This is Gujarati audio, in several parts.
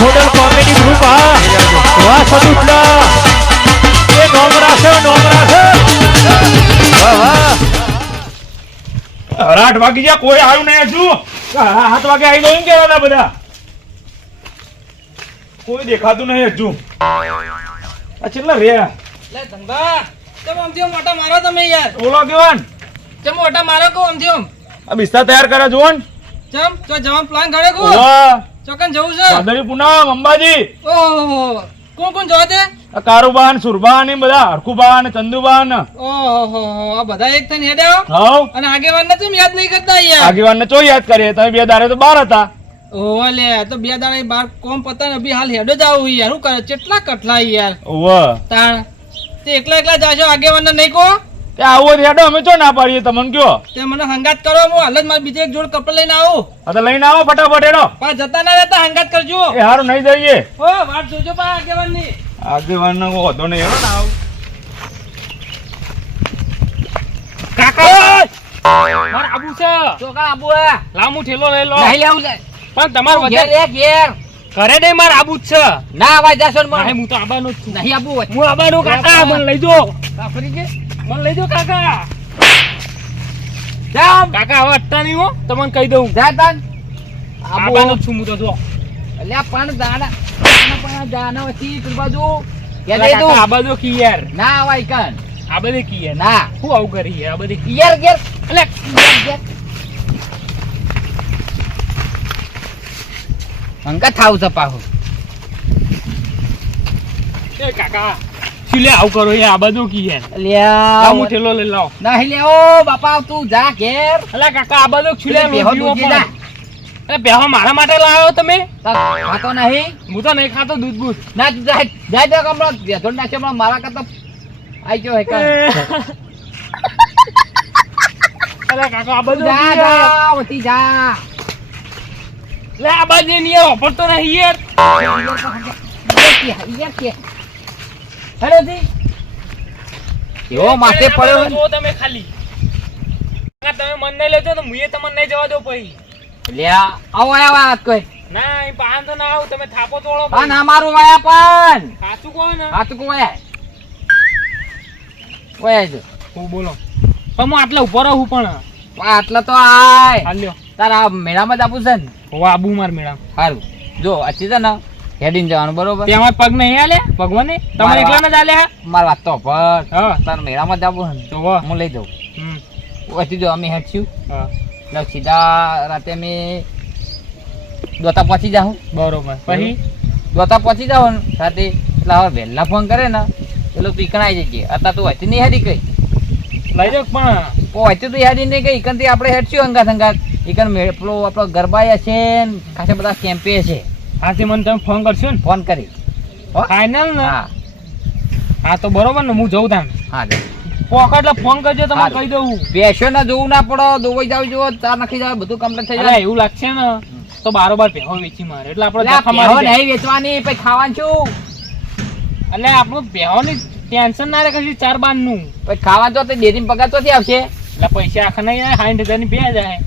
હોડલ કોમેડી ગ્રુપ હા. વાહ સદુટલા એ નોમરા છે નોમરા છે વાહ વાહ. આઠ વાગી ગયા કોઈ આવ્યું નહીં હજુ. હાથ વાગે આવી ગયું કે બધા. બધા કોઈ દેખાતું નહીં હજુ. આ છેલ્લા રે? લે ધંધા ચમ આમથી આમ મોટા મારો તમે યાર. ઓલો કેવાન ચમ મોટા મારો કો આમથી આમ આ બિસ્તા તૈયાર કરે જોન ચમ તો જવાન પ્લાન ઘડે કો વાહ ચોકન જવું છે? ભાદરવી પૂનમ અંબાજી. ઓહો. કોણ કોણ જવા દે કારુબાન સુરબાન એ બધા હરખુબાન ચંદુબાન. ઓહો આ બધા એક થઈને હેડ્યા હો? અને આગેવાન ને ચમ યાદ નહીં કરતા યાર આગેવાન ને ચો યાદ કરીએ? તમે બે દાડે તો બાર હતા. ઓહો લે તો બે દાડે બાર કોમ પતા ને અભી હાલ હેડો જ આવું યાર. હું કરે? કેટલા કટલા યાર. ઓહો તાણ. તે એકલા એકલા જાશો આગેવાન ને નહીં કો તે આવો રેડો અમે ચો ના પાડીએ? તમને કયો? તે મને હંગાત કરો હું હાલ જ મારે બીજે એક જોડ કપડ લઈને આવું. હા તો લઈને આવો ફટાફટ એનો પણ જતા ના રહેતા હંગાત કરજો. એ હારું નહીં જઈએ. ઓ વાત જોજો પા આગેવાનની આગેવાન નો વધો નહીં હેડો ના આવ. કાકા! માર આબુ છે. ચોકન આબુ લાંબુ ઠેલો લઈ લો. નહીં લેવું પણ તમાર ઘેર વજન એ ઘેર. ઘરે નહીં માર આબુ જ છે. ના અવાજ જાશો ને હું તો આબાનો જ છું. નહીં આબુ હોય. હું આબાનો કાકા મને લઈ જો. કાફરી કે? મને લઈ જો કાકા. જામ. કાકા હવે અટતા નહીં હો તમને કહી દઉં. જા તાન. આબાનો છું હું તો જો. અલ્યા પણ દાડા પણ પણ વચ્ચે કૃપા જો. કે દે દઉં આબા આ બધો કી યાર ના અવાય કાન. આ બધે કી યાર ના. હું આવું કરી યાર આ બધી યાર ઘેર એટલે અંકા થાવ છે પાહુ. એ કાકા શું લે આવું કરો આ બધું કી અલ્યા લામુ ઠેલો લઈ લાવો. નહીં લેવો બાપા તું જા ઘેર. અલા કાકા આ બધું શું લે એ બેહો મારા માટે લાવ્યો તમે? ખાતો નહીં? હું તો નહીં ખાતો દૂધ બૂધ ના તું જાય જાય તો હમણાં બેઠો નાખે હમણાં મારા કરતા આઈ ગયો હે અરે કાકા આ બધું જા જા ઓતી જા. લે આ બાજુ ની યાર તો નહીં યાર યાર કે હેલો જી એવો માથે પડ્યો જો તમે ખાલી. તમે મન નહીં લેજો તો મુએ તમને નહીં જવા દો પછી. લ્યા આવો આવો વાત કોઈ. ના અહીં પાન તો ના આવું તમે થાપો તોડો પાન મારું વાયા પાન સાચું કો ને. હા કો વાયા. વાયા જો હું બોલો. પણ હું આટલા ઉપર રહું પણ. આટલા તો આય. હાલ્યો. તારા મેળામાં જ આપું છે ને? હું આબુ માર મેળા. સારું જો અચ્છી છે ને હેડીને જવાનું બરોબર? તેમાં પગ નહીં હાલે? ભગવાને તમારે એકલા જ હાલે મારા વાત તો પર તારા મેળામાં જ આપું છે તો હું લઈ જાઉં. પછી જો અમે હેઠશું હા. એટલે સીધા રાતે અમે દોતા પહોંચી જાઉં. બરોબર. પછી? દોતા પહોંચી જાઉં ને સાથે એટલે હવે વહેલા ફોન કરે ને એટલે તું ઈકણાઈ જજે અત્યારે તું હતી નહીં હેડી કઈ. લઈ જાઓ પણ? હતી તું હેડી નહીં કઈ ઈકનથી આપણે હેડશું અંગાત અંગાત મેળ પેલો આપણો ગરબા છે ને ખાસા બધા કેમ્પે છે. હાથી મને તમે ફોન કરશો ને? ફોન કરી? ફાઇનલ ને? હા. તો બરોબર ને હું જઉં તમે હા. પોક એટલે ફોન કરજો તમે કહી દઉં. બેસ્યો ના જોવું ના પડો દોવાઈ જાવ જો ચાર નાખી જાવ બધું કમ્પ્લીટ થઈ જાય. એવું લાગશે ને? તો બારોબાર પેહો વેચી મારે એટલે આપણે. નહીં વેચવાની પછી ખાવાનું છું એટલે આપણું પહેવાની ટેન્શન ના રહે કશું ચાર બારનું પછી ખાવાનું તો ડેરી પગાર તો આવશે. એટલે પૈસા આખા નહીં આવે સાઠ હજારની બે જાય.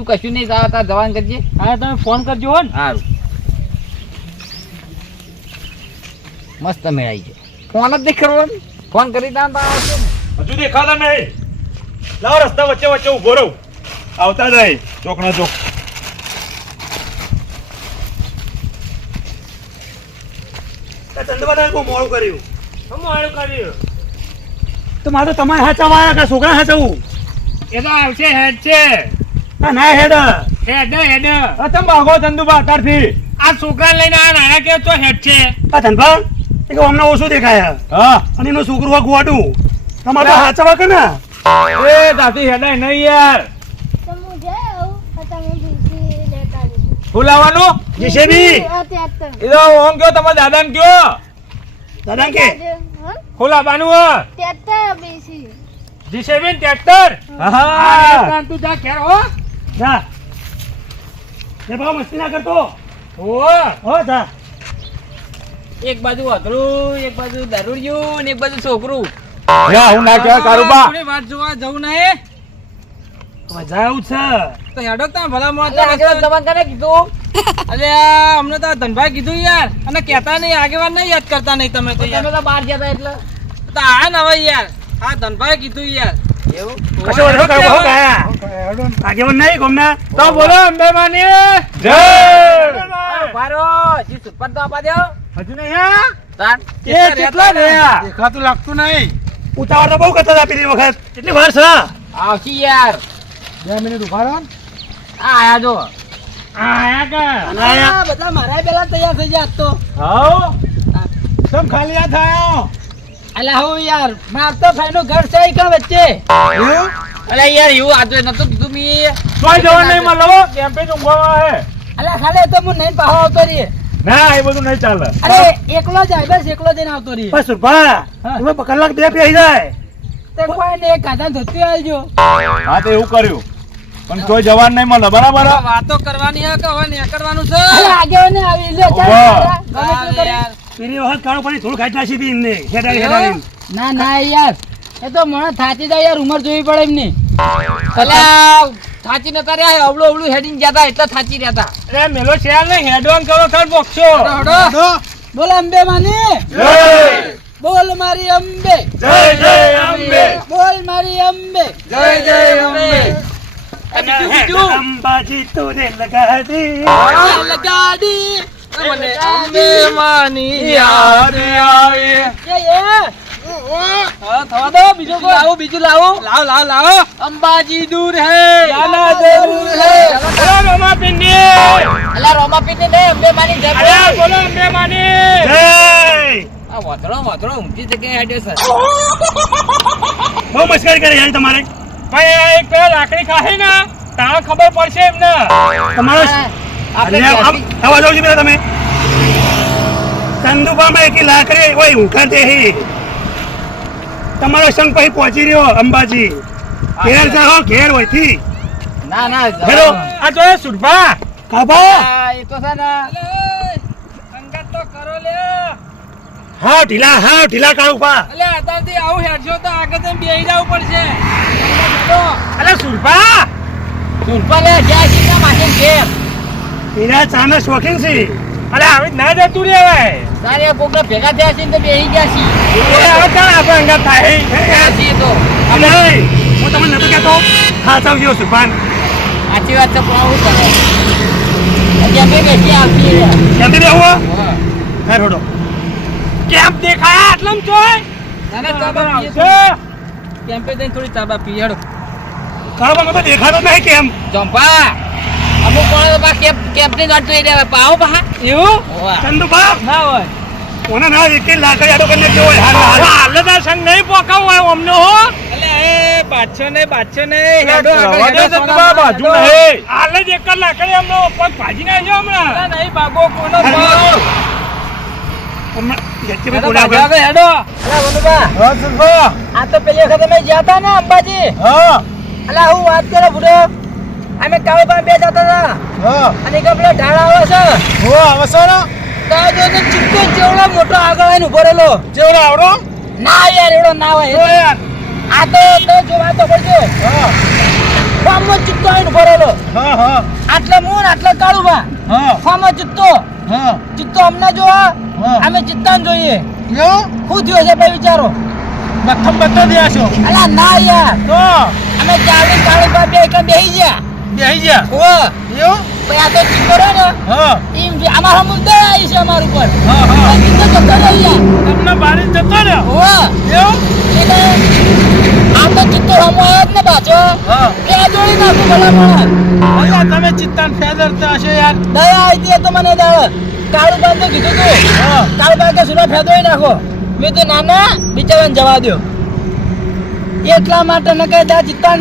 તું કશું નહીં જાવ તાર જવાન કરજે. હા તમે ફોન કરજો હો ને. સારું મસ્ત મેળાઈ છે ફોન જ નહીં કરવો ફોન કરી તા તો આવશે હજુ દેખાતા નહીં. લાવ રસ્તા વચ્ચે વચ્ચે ઊભો રહું. આવતા જાય ચોકના ચોક. તો મારે તમારે હાચા વાયા કે છોકરા હાચવું. એ તો આવશે હેડ છે ના હેડ. હેડ હેડ. આ ભાગો ચંદુબા અત્યારથી. આ છોકરા લઈને આ નાના કે તો હેડ છે? આ ધનભા એ કે અમને ઓછું દેખાય. હા. અને એનું છોકરું આ ગુવાડું. તમારે હાચવા કે ને? એ તાતી હેડાય નહીં યાર. તો હું જાઉં તમે બીજી લેતા જજો. શું લાવવાનું? જીસેબી એ તો ઓમ કયો તમારા દાદા ને કયો? દાદા કે? હે? બેસી. જીસેબીન ટ્રેક્ટર? હા. તું જા ઘેર હો. જા. એ ભાવ મસ્તી ના કરતો. ઓ હો જા. એક બાજુ અધરું એક બાજુ દરુડિયું ને એક બાજુ છોકરું. યા હું ના કહેવાય કારુબા થોડી વાત જોવા જવું નહીં. મજા આવું છે. તો હેડો તમે ભલા આગળ તમારે કને કીધું? અરે આ અમને તો ધનભાઈ કીધું યાર. અને કહેતા નહીં આગેવાન નહીં યાદ કરતા નહીં તમે તો તમે યાર. તો બહાર ગયા હતા એટલે. તો આ નવા યાર. આ ધનભાઈ કીધું યાર. કશો વાંધો નહીં, કહો, કાયા. આગેવાન નહીં ગમના તો બોલો અંબે જય! બારો જી સુપર તો આપા દો હજુ નહીં હા? તાન એ કેટલા ને દેખાતું લાગતું નહીં. ઉતાવળ તો બહુ કરતા હતા પેલી વખત. કેટલી વાર છે? આવશી યાર. બે મિનિટ ઊભા રહો આ આયા જો. આયા કે? આયા. બધા મારા પેલા તૈયાર થઈ ગયા આજ તો. હાઉ સમ ખાલી આ થાયો અલા હું યાર માર તો ભાઈનું ઘર છે એક વચ્ચે? અલા યાર એવું આજે નતું કીધું મી. તોય જવા નહીં મળો કેમ્પે જ ઊંઘવામાં હે અલા ખાલી તો હું નહીં પાહો આવતો રહી ના એ બધું નહીં ચાલે. અરે એકલો જ આવી બસ એકલો જઈને આવતો રહી બસ સુરભા તમે કલાક બે પી જાય. તે કોઈ ને એક ગાધા ધોતી આવજો હા તો એવું કર્યું. પણ કોઈ જવાન નહીં મળે બરાબર? વાતો કરવાની હે કે હવે નીકળવાનું છે. આગેવાને આવી લે ચાલ ગમે યાર. પેલી વખત કાળો પાણી થોડું ખાઈ નાખી હતી એમને. હેડાડી. ના ના યાર. એ તો મને થાચી જાય યાર ઉંમર જોવી પડે એમની. અલા! થાચી નતા રહ્યા અવળું અવળું હેડીને ગયા હતા એટલે થાચી રહ્યા હતા અરે મેલો શેર ને હેડવાન કરો થર બોક્ષો બોલ અંબે માની. જય! બોલ મારી અંબે. જય જય અંબે. બોલ મારી અંબે. જય જય અંબે. અને બીજું અંબાજી તુરે લગા દી લગાડી. મને અંબે માની યાદ આવે. હા થવા દો બીજું કોઈ? લાવો બીજું લાવો. લાવો લાવો લાવો. અંબાજી દૂર હે. જાના જરૂર હે. બોલો મામા પિંડી અલા રોમાપીને ને અંબે માની જય અરે બોલો અંબે માની. જય. આ વધરો વધરો ઊંચી જગ્યાએ હેડ્યો બહુ કરી યાર તમારે. ભાઈ એક પેલા લાકડી ખાહી ને તાણ ખબર પડશે એમને. તમારો આવા જાવ છો પેલા તમે? ચંદુબામાં એક લાકડી હોય ઊંઘા દેહી તમારો સંગ પછી પહોંચી રહ્યો અંબાજી. ઘેર જાઓ ઘેર હોયથી ના ના હેલો. આ જોયે સુરભા. કાબા એ તો છે ને. અંગત તો કરો લે. હા ઢીલા હા ઢીલા કાળુ પા. અલે અત્યારથી આવું હેડજો તો આગળ તેમ બેહી જવું પડશે. અરે સુરભા. સુરપા લે જાય છે ના માથે ઘેર. એના ચાના શોખીન છે અરે આવી ના જતું હવે. તારે કોકડા ભેગા થયા છે તો બેહી ગયા છે. એ હવે ચાલ આપણે અંગા થાય? ગયા છીએ તો. અમે. હું તમને નતો કહેતો. હા છું સુભાન સાચી વાત છે પણ તમે કરે. અત્યારે બે બેસી આવતી રે. થી બેહું. હા. હા રોડો. કેમ દેખાયા આટલું જોય? ના ચાબા પીએ કેમ્પે જઈને થોડી ચાબા પીએ હેડો મને દેખાતો નહીં કેમ. ચંપા. અમુક કોણ બા કેપ કેપની તો એ દેવા પાવ પા એવું? ચંદુ બા ના હોય. કોને ના એક લાકડી આડો કરીને કેવો હાલ હાલ. હાલ દા સંગ નહીં પોકાવ હોય અમને હો. એટલે એ બાદશો ને બાદશો ને હેડો આગળ દે હેડો તો સોના તમારા બાજુ. નહીં. હાલે જ એક જ લાકડી અમને પગ ભાજી નાખ્યો ના, હમણાં નહીં બાગો કોનો હા સુરભા આ તો પેલી વખતે ગયા હતા ને અંબાજી. હા. અલા હું વાત કરો બુડો અમે કાળો પાસે બે જતા હતા. હા. અને એક પેલો ઢાળ આવે છે. હો આવશો ને? તા જો તો ચિત્તો જેવડો મોટો આગળ આવીને ઊભો રહેલો. જેવડો આવડો? ના યાર એવડો ના હોય. યાર? આ તો તો જોવા તો પડજો હા. ફાર્મમાં ચિત્તો આવીને ઊભો રહેલો. હા હા. આટલે મૂન આટલે કાળું બા. હા. ફાર્મમાં ચિત્તો હા. ચિત્તો અમને જોવા. હા. અમે ચિત્તાન જોઈએ. શું થયો છે ભાઈ વિચારો? મક્ખમ બતો દ્યા છો. અલા ના યાર. તો અમે ચાલી કાળી બા બે એકમ બેહી ગયા. બેહી ગયા? ઓ પછી આ તો ચિત્તો કરો ને. હા. એમ જે અમારા મુદ્દા આવી છે અમાર ઉપર. હા હા. ચિત્તો જતો રહ્યો તમને બારી જતો રહ્યો. ઓવા યો એટલે આ તો ચિત્તો હમો આવ્યો ને પાછો. હા. બે જોડી નાખું ભલા મોણા અલ્યા તમે ચિત્તાન ફેદરતા હશો યાર. દયા આવી તો મને દાળ કાળું બાંધો કીધું તું. કાળું બાંધ સુરા ફેદોઈ નાખો. મેં તો નાના બિચારાને જવા દ્યો. એટલા માટે ન કહે દા ચિત્તાન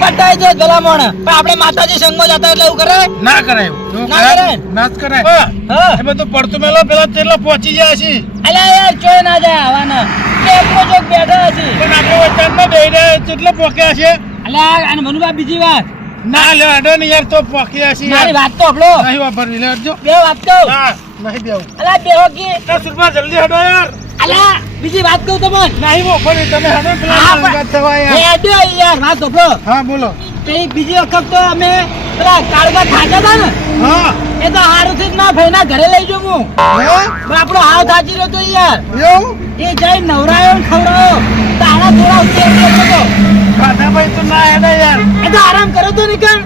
પટાઈ જાય ભલા મોણા પણ આપણે માતાજી સંગમાં જતા એટલે એવું કરે ના કરાય ના કરાય? ના જ કરાય. હા. એમાં તો પડતું મેલો પેલા તેટલા પહોંચી જાય છે. અલ્યા યાર ચોય ના જાય આવાના પેપરો જોક બેઠા છે પણ આપણે વચ્ચામાં બેહી રહ્યા કેટલે પોક્યા છે. અલ્યા અને મનુબા બીજી વાત. ના લે અડે ને યાર તો પોક્યા છે મારી વાત તો આપણો નહીં વાપરવી લે અડજો. બે વાત કહું. હા નહીં બેવ અલ્યા બેહો કે એ સુરભા જલ્દી હડો યાર. અલ્યા બીજી વાત કહું તમને? નહીં પણ તમે હવે પ્લાન થવા યાર વાત તો હા બોલો. તે બીજી વખત તો અમે પેલા કાળગા ખાતા હતા ને હા. એ તો હારું થી ના મારા ભાઈના ઘરે લઈ જવું હું. પણ આપણો હાવ થાચી રહ્યો તો યાર. એ જઈ નવરાયો ને ખવડાયો. તારા થોડા ઉતરી ગયો તો. ખાધા પછી તો ના હેડે યાર. એ તો આરામ કરો તો નીકળ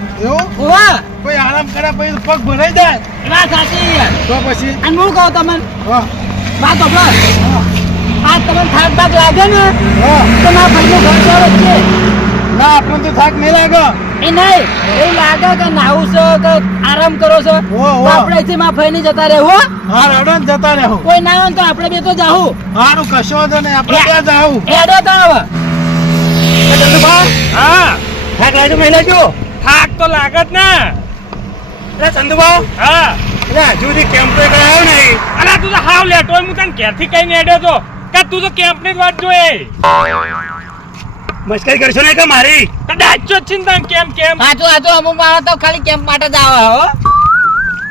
હોવા. કોઈ આરામ કરે પછી પગ ભરાઈ જાય? ના સાચી યાર. તો પછી? અને હું કહું તમને હા. વાત સાંભળો. આ તમને થાક બાક લાગે ને? હા તો મારા ભાઈનું ઘર ચાલો છે. ના આપણને તો થાક નહીં લાગે. એ નહીં એવું લાગે કે નાવું છો કે આરામ કરો છો? હો, હો. તો આપણે અહીંથી મારા ભાઈને જતા રહેવું હા. રડો ને જતા રહો કોઈ ના હોય તો આપણે બે તો જાહું. હારું કશો વાંધો નહીં આપણે ત્યાં જાવું એડો તો હવે. હા. થાક લાગ્યો મહિલા જો. થાક તો લાગત ને. એટલે ચંદુબા હા. એટલે હજુ નહીં. અલા તું તો હાવ લેટો હું તને ઘેરથી કઈ નેડ્યો તો. કે તું તો કેમ્પની જ વાત જોઈ મસ્કરી કરશો નહીં કે મારી? કદાચ છે ને તને કેમ કેમ? અમુક માણસ તો ખાલી કેમ્પ માટે જ આવે હો.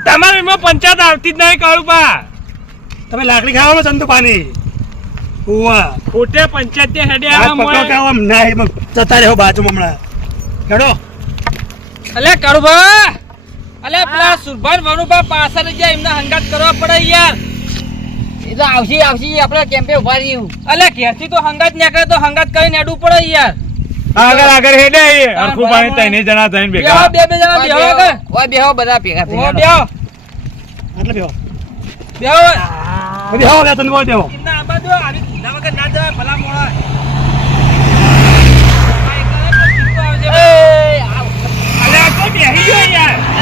તમારે એમાં પંચાયત આવતી જ નહીં કાળું પા તમે લાકડી ખાવાનો ચંદુ પાણી ઉવા. ખોટે પંચાયત તે હેડે આવા પકડો કે આમ ના એમાં જતા રહ્યો બાજુ હમણાં. હેડો. અલે કરુભા અલે પેલા સુરભાન વનુભા પાછળ ગયા એમને હંગાત કરવા પડે યાર. એ તો આવશે આવશે આપણે કેમ્પે ઊભા રહીશું અલે ઘેરથી તો હંગાત નીકળે તો હંગાત કરીને અડવું પડે યાર. આગળ આગળ હેડે. હરખું પાણી ત્રણેય જણા થઈને ભેગા. બે બે જણા બેહો આગળ. ઓય બેહો બધા ભેગા થઈ બેહો. એટલે બેહો. બેહો. બેહો લે ચંદુબા બેહો. ઇન્ના આબા દો આવી ધીધા વગર ના જવાય ભલા મોળા અલ્યા તો બેહી ગયો યાર.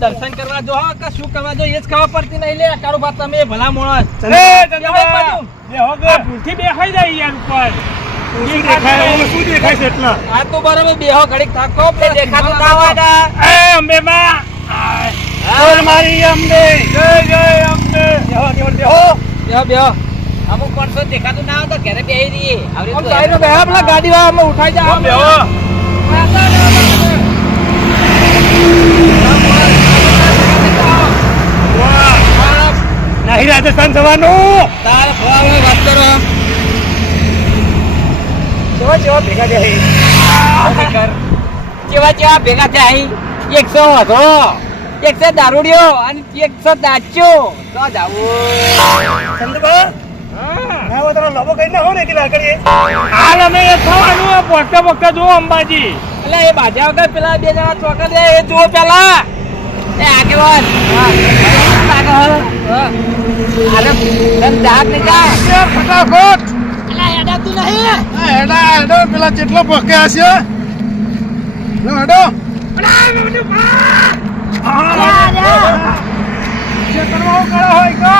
દર્શન કરવા જો કે શું કરવા જો એ જ ખબર પડતી નહીં લે. કારો બાપ તમે ભલા મોણસ. એ બેહો ચંદ્રબા બાજુ. બેહો કે ભૂલથી બેહાઈ જાય યાર ઉપર. શું દેખાય ઓમાં શું દેખાય છે એટલા? આ તો બરાબર બેહો ઘડીક થાકો. દેખાતું ના એ અંબે માં બોલ મારી અંબે. જય જય અંબે. બેહો બેહો. બેહો બેહો. અમુક માણસો દેખાતું ના હોય તો ઘરે બેહી રહીએ. હવે સાઈડમાં બેહા પેલા ગાડી વાળામાં ઉઠાઈ જા બેહો. નહીં રાજસ્થાન જવાનું. તારે ફોન વાત કરો. કેવા જેવા ભેગા થયા કેવા જેવા ભેગા થયા અહીં? એકસો વધો. એકસો દારૂડિયો અને એકસો દાચ્યો. તો જાવું. ચંદુબા ના તારો લોબો કઈ ના હો ને કે લાકડીએ હાલ અમે એ થવાનું પોટકા પોટકા જો અંબાજી. એટલે એ બાજા વગર પેલા બે જણા ચોકા દે એ જુઓ પેલા. એ આગળ અરે તને દાગ નહીં જાય? ફટાફટ. અલા હેડાતું નહીં? હેડા હેડો પેલા જેટલો ભોકે હશે. લો હેડો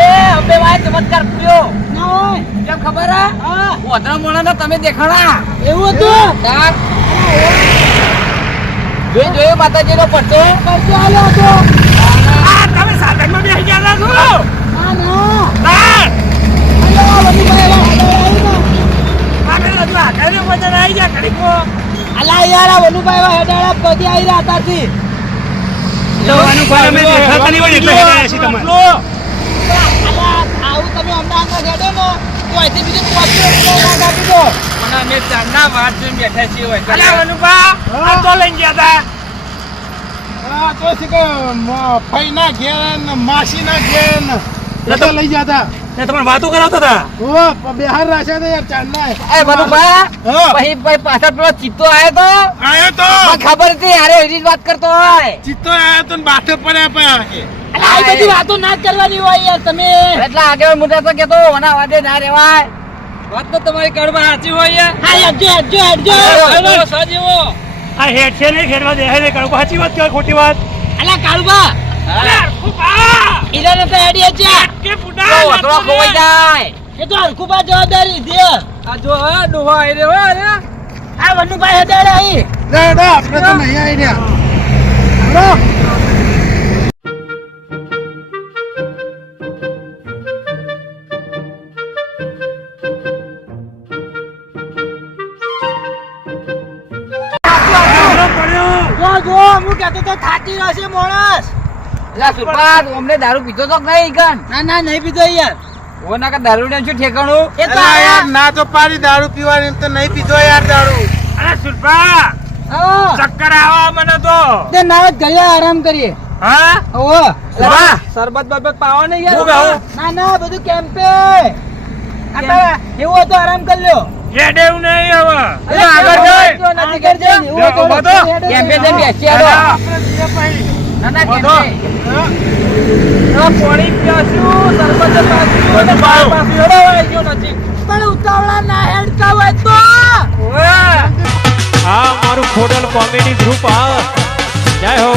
એ અંબે વાય ચમત્કાર પૂર્યો ના હોય. કેમ ખબર હા? ઓધરા મોણા તમે દેખાણા. એવું હતું? તાર જોઈ જોયું માતાજી નો પડતો પરસો આલ્યો હતો. આ તમે સાધનમાં બેસી ગયા છો ના અલ્યો હેડાળા આવી ને. ગયા ઘડીકમાં. અલા યાર આ વનુભાઈ હેડાળા બધી આવી રહ્યા તારથી જવાનું ના ને ઘેર ને માસીના ઘેર લઈ જતા ને તમને વાતો કરાવતા હતા? ઓ બિહાર રાશે તો યાર ચાંદના એ બનુભા. પછી પછી પાછળ પેલો ચિત્તો આવ્યો તો? આયો તો. ખબર હતી અરે એવી વાત કરતો હોય. ચિત્તો આયો તો ને બાથે પડ્યા પડ્યા આ બધી વાતો ના કરવાની હોય યાર તમે. એટલે આગળ મોટા તો કેતો ઓના વાદે ના રેવાય વાત તો તમારી કડવા સાચી હોય યાર. હા હેડજો હેડજો હેડજો આ હેડ છે ને ખેડવા દે હે કડવા. સાચી વાત કે ખોટી વાત. અલા કાળુબા હું કેતો તો થાકી રહ્યો માણસ. એટલે અમને દારૂ પીધો તો નહીં કન ના ના નહીં પીધો યાર. ઓ ના કે દારૂ ને શું ઠેકાણું? એ તો યાર ના તો પાડી દારૂ પીવાની તો નહીં પીધો યાર દારૂ. અરે સુરપા ચક્કર આવા મને તો. તે ના ગયા આરામ કરીએ. હા? ઓ સુરપા સરબત બરબત પાવો ને યાર? ના ના બધું કેમ્પે. આપણે એવું તો આરામ કરી લ્યો. જેડેવ નહીં હવે. આગળ જઈ. આગળ જઈને એવું તો કેમ્પે બેસી આવો. પાણી ઉતાવળા ના હેડકા હોય તો? આ મારું ખોડલ કોમેડી ગ્રુપ આ જય હો.